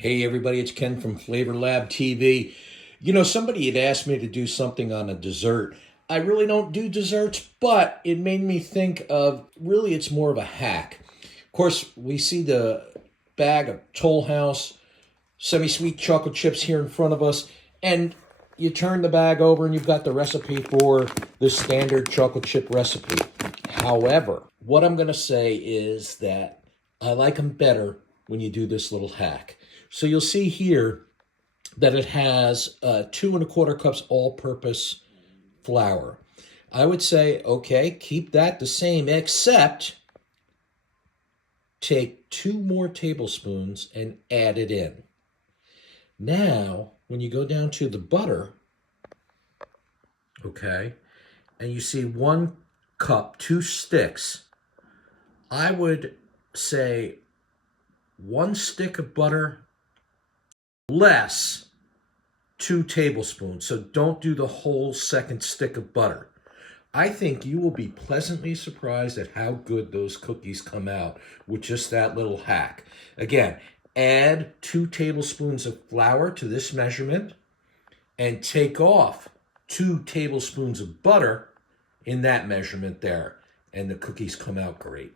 Hey everybody, it's Ken from Flavor Lab TV. You know, somebody had asked me to do something on a dessert. I really don't do desserts, but it made me think of really it's more of a hack. Of course, we see the bag of Toll House semi-sweet chocolate chips here in front of us, and you turn the bag over and you've got the recipe for the standard chocolate chip recipe. However, what I'm going to say is that I like them better when you do this little hack. So you'll see here that it has 2¼ cups all-purpose flour. I would say, okay, keep that the same, except take 2 more tablespoons and add it in. Now, when you go down to the butter, okay, and you see 1 cup, 2 sticks, I would say 1 stick of butter less 2 tablespoons. So don't do the whole second stick of butter. I think you will be pleasantly surprised at how good those cookies come out with just that little hack. Again, add 2 tablespoons of flour to this measurement and take off 2 tablespoons of butter in that measurement there. And the cookies come out great.